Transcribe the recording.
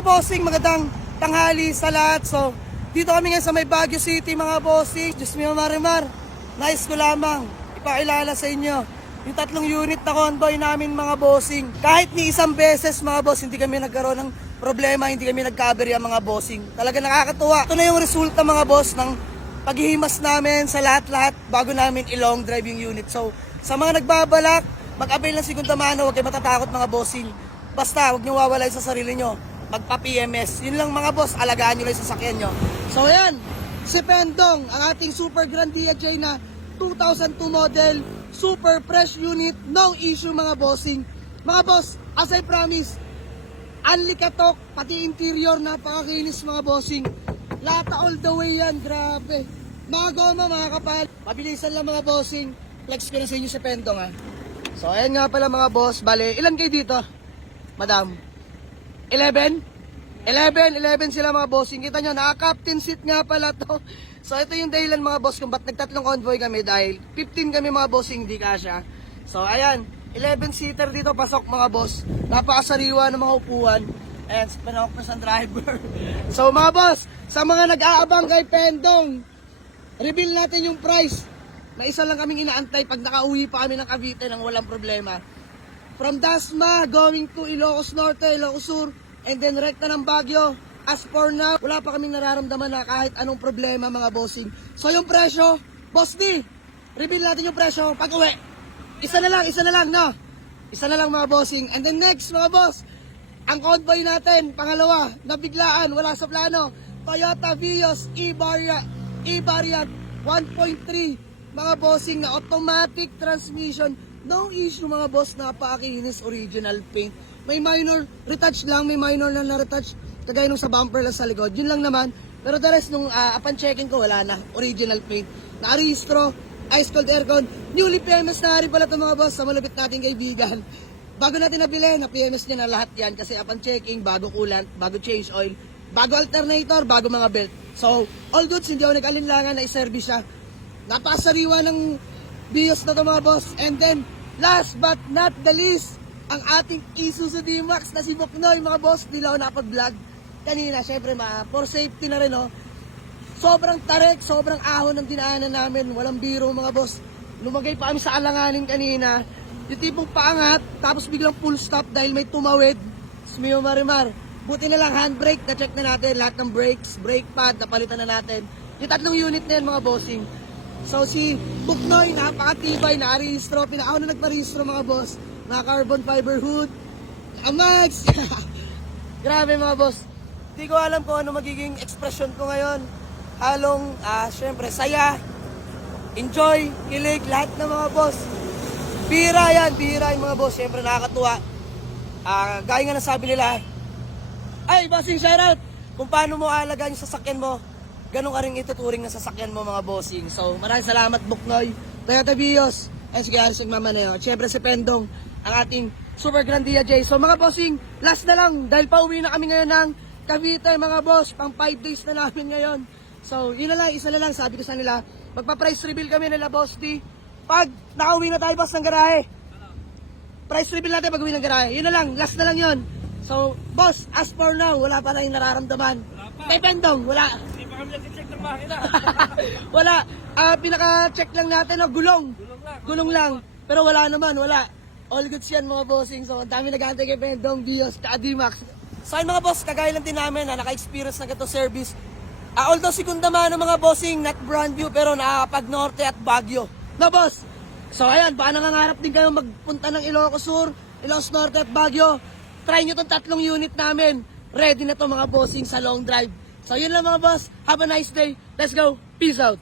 mga bossing, magandang tanghali sa lahat. So, dito kami ngayon sa may Baguio City mga bossing. Diyos mio Marimar, nais ko lamang ipakilala sa inyo yung 3 unit na convoy namin mga bossing. Kahit ni isang beses mga boss, hindi kami nagkaroon ng problema, hindi kami nagka-aberya mga bossing. Talaga nakakatuwa. Ito na yung resulta mga boss ng paghihimas namin sa lahat-lahat bago namin i-long drive yung unit. So, sa mga nagbabalak, mag-avail ng segunda mano, huwag kayo matatakot mga bossing. Basta, huwag niyo wawalay sa sarili nyo. Magpa-PMS. Yun lang mga boss, alagaan nyo lang yung sasakyan nyo. So, ayan, si Pendong, ang ating Super Grandia J na 2002 model, super fresh unit, no issue mga bossing. Mga boss, as I promise, anlikatok, pati interior, napakakinis mga bossing. Lata all the way yan, grabe. Mga goma, mga kapal, pabilisan lang mga bossing. Flex ko na sa inyo si Pendong ha. So, ayan nga pala mga boss, bale, ilan kayo dito? Madam? 11 sila mga bossing. Kita nyo, naka-captain seat nga pala to. So ito yung dahilan mga boss kung ba't nagtatlong convoy kami dahil 15 kami mga bossing, hindi kasya. So ayan, 11-seater dito pasok mga boss. Napakasariwa ng mga upuan. Ayan, panawak na sa driver. So mga boss, sa mga nag-aabang kay Pendong, reveal natin yung price. May isa lang kaming inaantay pag nakauwi pa kami ng Cavite nang walang problema. From Dasma going to Ilocos Norte, Ilocos Sur, and then rekta ng Baguio. As for now, wala pa kaming nararamdaman na kahit anong problema mga bossing. So yung presyo, Boss D, reveal natin yung presyo pag uwi. Isa na lang, no? Isa na lang mga bossing. And then next mga boss, ang convoy natin, pangalawa, nabiglaan, wala sa plano. Toyota Vios E-Variant 1.3 mga bossing na automatic transmission. No issue mga boss, napakakinis, original paint. May minor retouch lang, may minor na retouch kagaya nung sa bumper lang sa likod. Yun lang naman. Pero the rest nung upon checking ko, wala na. Original paint. Nakarehistro, ice cold aircon. Newly PMS na rin pala ito mga boss sa malapit nating kaibigan. Bago natin nabili, na PMS niya na lahat yan. Kasi upon checking, bago coolant, bago change oil, bago alternator, bago mga belt. So, all goods, hindi ako nag-alinlangan na i-service siya. Napakasariwa ng Vios na ito mga boss. And then, last but not the least, ang ating Isuzu D-Max na si Buknoy mga boss. Hindi lang ako nakapag-vlog kanina. Syempre, for safety na rin, oh. Sobrang tarik, sobrang ahon ng dinaanan namin. Walang biro mga boss. Lumagay pa kami sa alanganin kanina. Yung tipong paangat, tapos biglang full stop dahil may tumawid. Smio Marimar. Buti na lang, handbrake, na-check na natin. Lahat ng brakes, brake pad, napalitan na natin. Yung 3 unit na yan mga bossing. So si Buknoy, napakatibay, nakarehistro. Ako na nagparehistro mga boss. Naka-carbon fiber hood. Amax! Grabe mga boss. Hindi ko alam kung ano magiging expression ko ngayon. Halong, syempre, saya, enjoy, kilig, lahat ng mga boss. Bira yan, bira yung mga boss. Syempre, nakakatuwa. Gaya nga nasabi nila, ay, bossing shoutout! Kung paano mo alagaan yung sasakyan mo, ganun ka rin ituturing na sasakyan mo mga bossing. So, maraming salamat Buknoy, Toyota Vios, and sige, alis nagmamaneo. Siyempre si Pendong, ang ating Super Grandia J. So mga bossing, last na lang, dahil pauwi na kami ngayon ng Cavite mga boss, pang 5 days na namin ngayon. So, yun na lang, isa na lang, sabi ko sa nila, magpa-price reveal kami nila Boss D. Pag nakauwi na tayo boss ng garahe, price reveal natin pag uwi ng garahe. Yun na lang, last na lang yun. So, boss, as for now, wala pa tayong nararamdaman. Kay Pendong, wala. Kami nag-check ng makina. Wala. Pinaka-check lang natin, gulong. Gulong lang. Pero wala naman, wala. All goods yan mga bossing. So, ang dami nag-aantay kay Pendong, Vios, D-Max. So, ayun mga boss, kagaya lang din namin na naka-experience na ganito service. Although segunda mano mga bossing, not brand new, pero nakakapag-Norte at Baguio. No, boss? So, ayan, baka nangangarap din kayo magpunta ng Ilocos Sur, Ilocos Norte at Baguio. Try nyo itong 3 unit namin. Ready na to mga bossing sa long drive. So yun lang mga boss. Have a nice day. Let's go. Peace out.